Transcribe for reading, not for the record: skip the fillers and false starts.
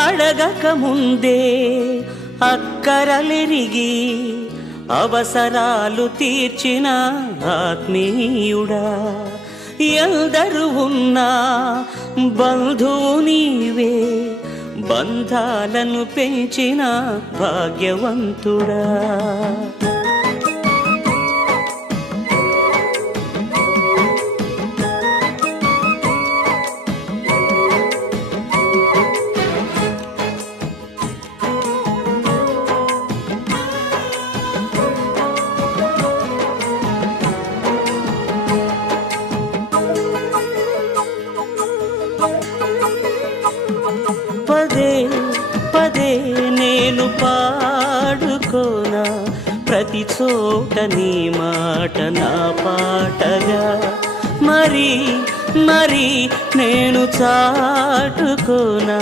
అడగక ముందే అక్కరలెరిగి అవసరాలు తీర్చిన ఆత్మీయుడా, ఎందరు ఉన్నా బంధువు నీవే, బంధాలను పెంచిన భాగ్యవంతుడా. పదే పదే నేను పాడుకోనా ప్రతి చోట నీ మాట నా పాటగా, మరి మరి నేను చాటుకోనా